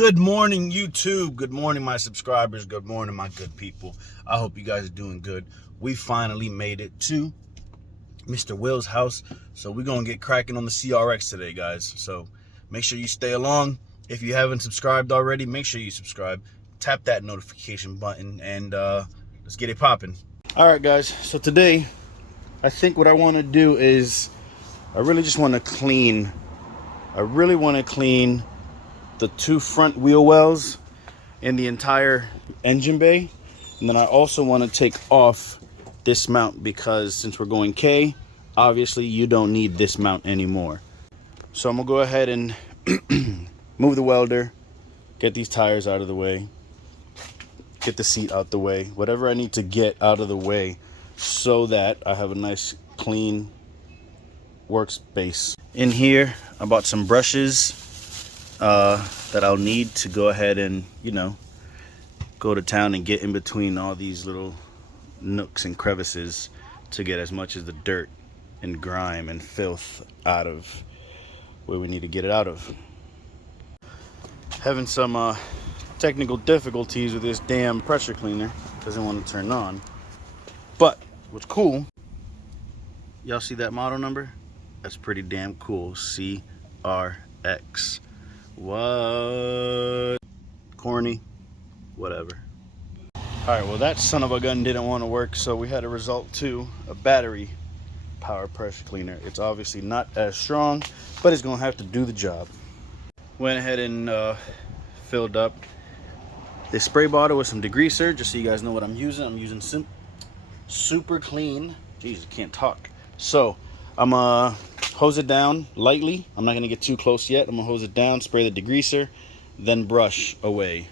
Good morning, YouTube. Good morning, my subscribers. Good morning, my good people. I hope you guys are doing good. We finally made it to Mr. Will's house. So we're going to get cracking on the CRX today, guys. So make sure you stay along. If you haven't subscribed already, make sure you subscribe. Tap that notification button and let's get it popping. All right, guys. So today, I think what I want to do is I really want to clean the two front wheel wells and the entire engine bay. And then I also want to take off this mount because since we're going K, obviously you don't need this mount anymore. So I'm gonna go ahead and move the welder, get these tires out of the way, get the seat out the way, whatever I need to get out of the way so that I have a nice clean workspace. In here, I bought some brushes that I'll need to go ahead and, go to town and get in between all these little nooks and crevices to get as much of the dirt and grime and filth out of where we need to get it out of. Having some technical difficulties with this damn pressure cleaner. Doesn't want to turn on. But what's cool, y'all see that model number? That's pretty damn cool. CRX. What? Corny. Whatever. Alright, well that son of a gun didn't want to work, so we had to resort to a battery power pressure cleaner. It's obviously not as strong, but it's going to have to do the job. Went ahead and filled up this spray bottle with some degreaser, just so you guys know what I'm using. I'm using super clean. Jesus, can't talk. So I'm hose it down lightly. I'm not going to get too close yet. I'm going to hose it down, spray the degreaser, then brush away.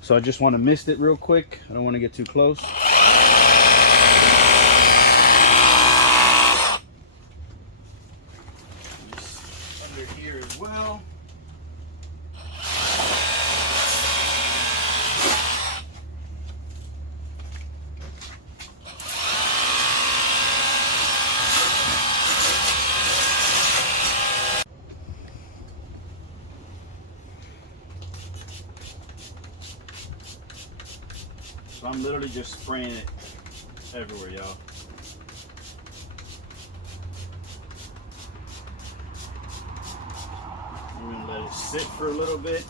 So I just want to mist it real quick. I don't want to get too close. Under here as well. So I'm literally just spraying it everywhere, y'all. I'm gonna let it sit for a little bit.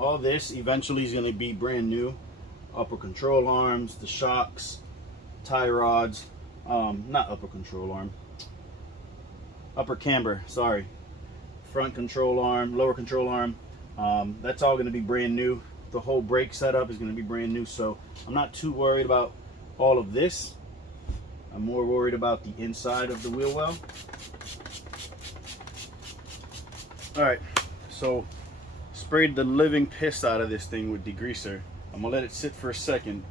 All this eventually is going to be brand new. Upper control arms, the shocks, tie rods, not upper control arm, upper camber, sorry, front control arm, lower control arm, that's all going to be brand new. The whole brake setup is going to be brand new, so I'm not too worried about all of this. I'm more worried about the inside of the wheel well. Alright, so sprayed the living piss out of this thing with degreaser. I'm gonna let it sit for a second,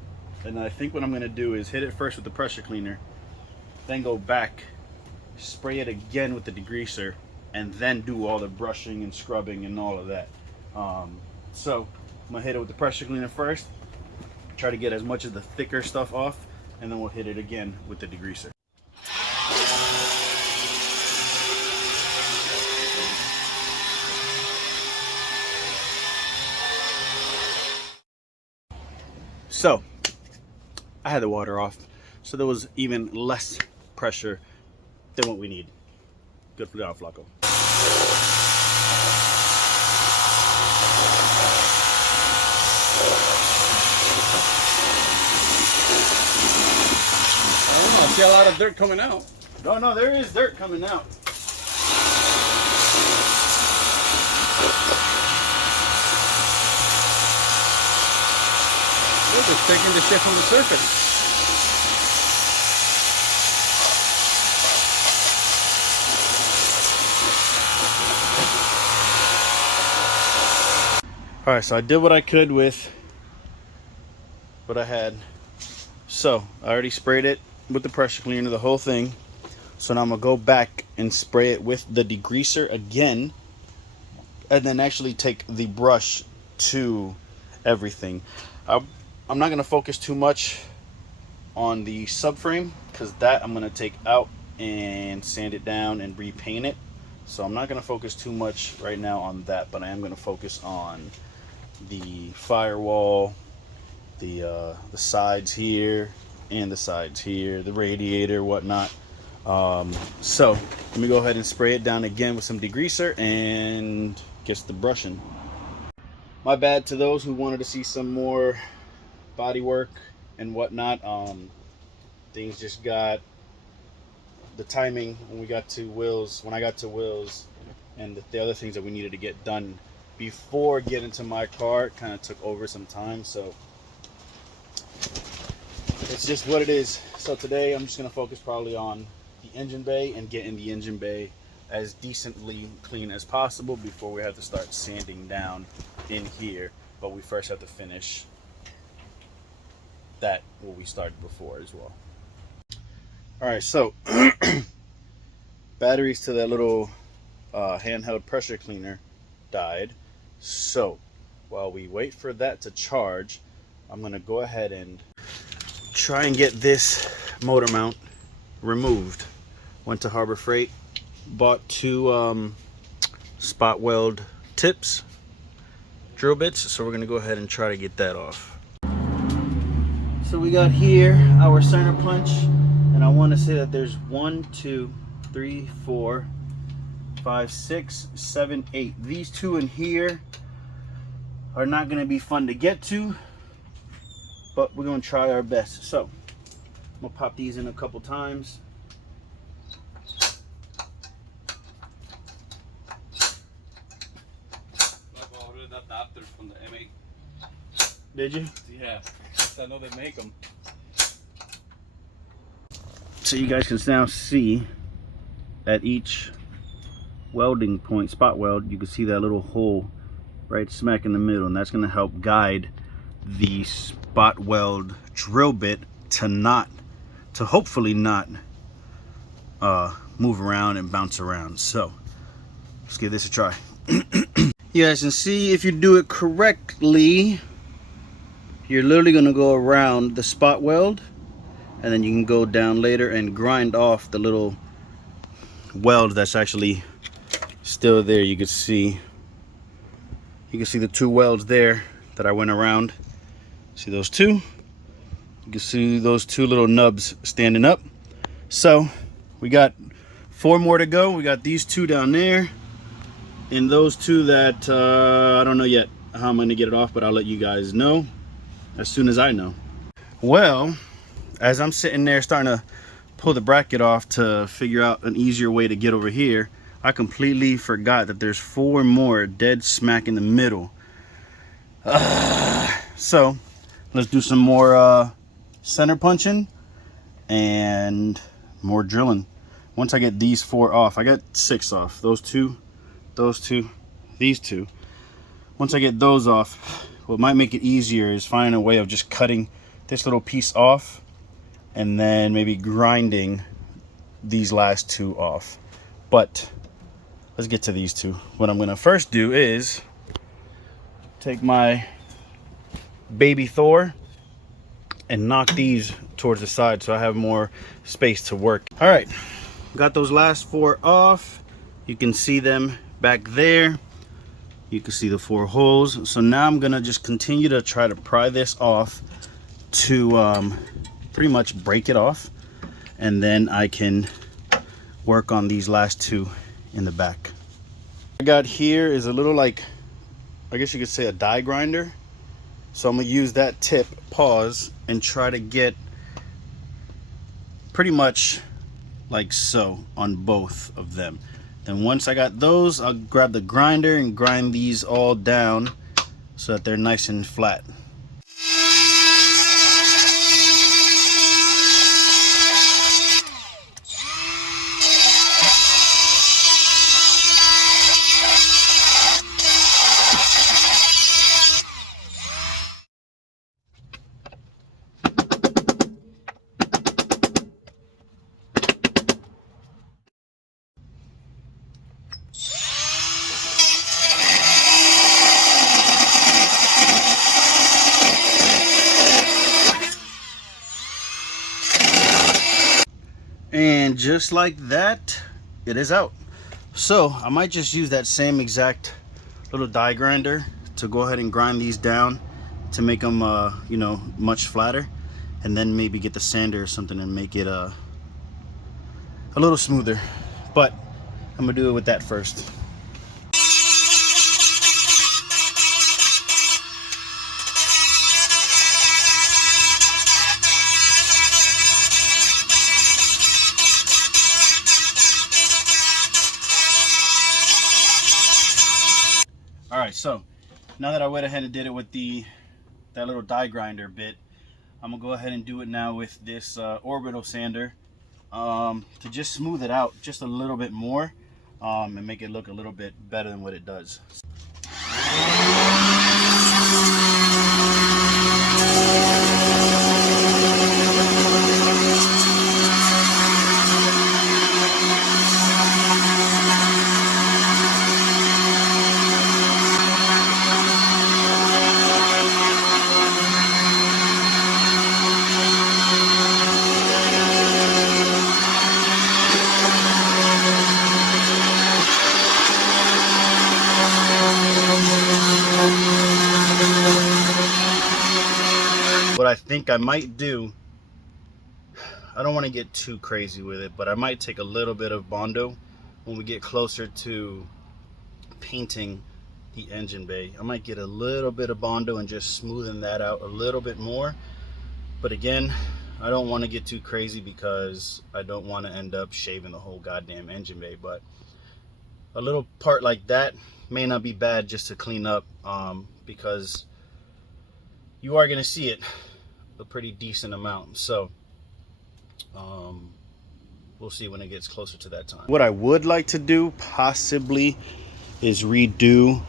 and I think what I'm gonna do is hit it first with the pressure cleaner, then go back, spray it again with the degreaser, and then do all the brushing and scrubbing and all of that. So I'm gonna hit it with the pressure cleaner first, try to get as much of the thicker stuff off, and then we'll hit it again with the degreaser. So I had the water off, so there was even less pressure than what we need. Good for God, Flacco. I see a lot of dirt coming out. No, there is dirt coming out. They're just taking the shit from the surface. All right, so I did what I could with what I had. So I already sprayed it with the pressure cleaner, the whole thing. So now I'm gonna go back and spray it with the degreaser again, and then actually take the brush to everything. I'm not gonna focus too much on the subframe because that I'm gonna take out and sand it down and repaint it. So I'm not gonna focus too much right now on that, but I am gonna focus on the firewall, the sides here and the sides here, the radiator, whatnot. So let me go ahead and spray it down again with some degreaser and get the brushing. My bad to those who wanted to see some more body work and whatnot. Things just got the timing when we got to Will's, when I got to Will's, and the other things that we needed to get done before getting to my car kind of took over some time. So it's just what it is. So today I'm just going to focus probably on the engine bay and getting the engine bay as decently clean as possible before we have to start sanding down in here. But we first have to finish that what we started before as well. All right, so batteries to that little handheld pressure cleaner died. So while we wait for that to charge, I'm gonna go ahead and try and get this motor mount removed. Went to Harbor Freight, bought 2 spot weld tips, drill bits. So we're gonna go ahead and try to get that off. So we got here our center punch, and I want to say that there's 1, 2, 3, 4, 5, 6, 7, 8. These 2 in here are not going to be fun to get to, but we're going to try our best. So I'm going to pop these in a couple times. I ordered adapters from the M8. Did you? Yeah, I know they make them. So you guys can now see at each welding point, spot weld, you can see that little hole right smack in the middle, and that's going to help guide the spot weld drill bit to hopefully not move around and bounce around. So let's give this a try. You guys can see if you do it correctly, you're literally going to go around the spot weld, and then you can go down later and grind off the little weld that's actually still there. You can see the 2 welds there that I went around. See those 2? You can see those 2 little nubs standing up. So we got 4 more to go. We got these 2 down there, and those 2 that I don't know yet how I'm going to get it off, but I'll let you guys know as soon as I know. Well, as I'm sitting there starting to pull the bracket off to figure out an easier way to get over here, I completely forgot that there's 4 more dead smack in the middle. So let's do some more center punching and more drilling. Once I get these 4 off, I got 6 off. Those 2, these 2. Once I get those off, what might make it easier is finding a way of just cutting this little piece off and then maybe grinding these last 2 off. But let's get to these 2. What I'm gonna first do is take my baby Thor and knock these towards the side so I have more space to work. All right, got those last 4 off. You can see them back there. You can see the 4 holes. So now I'm gonna just continue to try to pry this off to pretty much break it off, and then I can work on these last 2 in the back. What I got here is a little, like, I guess you could say a die grinder. So I'm gonna use that tip, pause, and try to get pretty much like so on both of them. Then once I got those, I'll grab the grinder and grind these all down so that they're nice and flat. And just like that, it is out. So I might just use that same exact little die grinder to go ahead and grind these down to make them you know, much flatter, and then maybe get the sander or something and make it a little smoother. But I'm gonna do it with that first. All right, so now that I went ahead and did it with that little die grinder bit, I'm gonna go ahead and do it now with this orbital sander to just smooth it out just a little bit more and make it look a little bit better than what it does. What I think I might do, I don't want to get too crazy with it, but I might take a little bit of Bondo when we get closer to painting the engine bay. I might get a little bit of Bondo and just smoothen that out a little bit more. But again, I don't want to get too crazy because I don't want to end up shaving the whole goddamn engine bay. But a little part like that may not be bad just to clean up because you are going to see it a pretty decent amount. So we'll see when it gets closer to that time. What I would like to do possibly is redo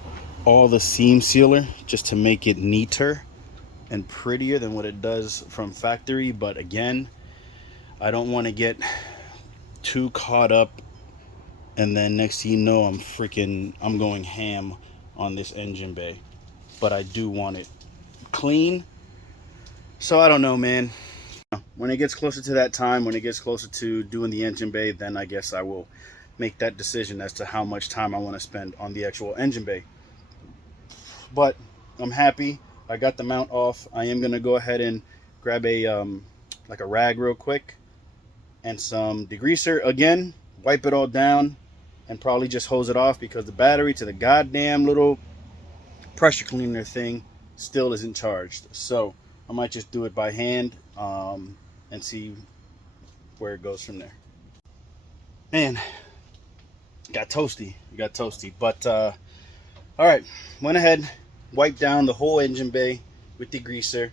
all the seam sealer just to make it neater and prettier than what it does from factory. But again, I don't want to get too caught up and then next thing you know I'm going ham on this engine bay. But I do want it clean. So I don't know, man. When it gets closer to that time, when it gets closer to doing the engine bay, then I guess I will make that decision as to how much time I want to spend on the actual engine bay. But I'm happy I got the mount off. I am gonna go ahead and grab a like a rag real quick and some degreaser again, wipe it all down and probably just hose it off because the battery to the goddamn little pressure cleaner thing still isn't charged. So I might just do it by hand and see where it goes from there. Man, got toasty. But all right, went ahead, wiped down the whole engine bay with degreaser.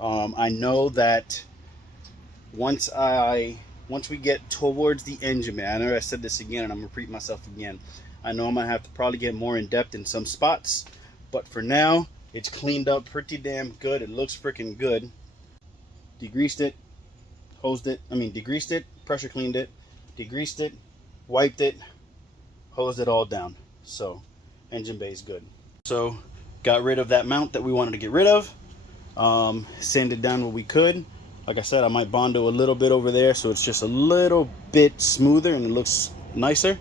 I know that once we get towards the engine bay, I know I said this again and I'm gonna repeat myself again. I know I'm gonna have to probably get more in depth in some spots, but for now it's cleaned up pretty damn good. It looks freaking good. Degreased it, degreased it, pressure cleaned it, degreased it, wiped it, hosed it all down. So engine bay is good. So got rid of that mount that we wanted to get rid of. Sanded down what we could. Like I said, I might Bondo a little bit over there so it's just a little bit smoother and it looks nicer.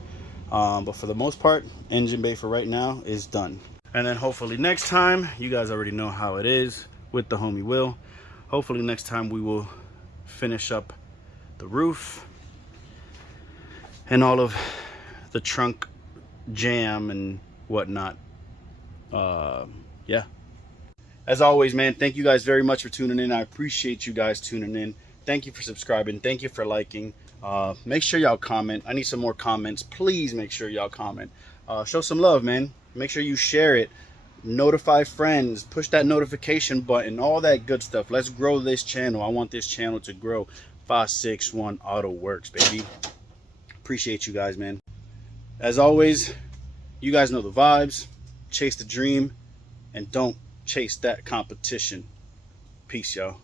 But for the most part, engine bay for right now is done. And then hopefully next time, you guys already know how it is with the homie Will. Hopefully next time we will finish up the roof and all of the trunk jam and whatnot. Yeah. As always, man, thank you guys very much for tuning in. I appreciate you guys tuning in. Thank you for subscribing. Thank you for liking. Make sure y'all comment. I need some more comments. Please make sure y'all comment. Show some love, man. Make sure you share it. Notify friends. Push that notification button. All that good stuff. Let's grow this channel. I want this channel to grow. 561 Auto Works, baby. Appreciate you guys, man. As always, you guys know the vibes. Chase the dream and don't chase that competition. Peace, y'all.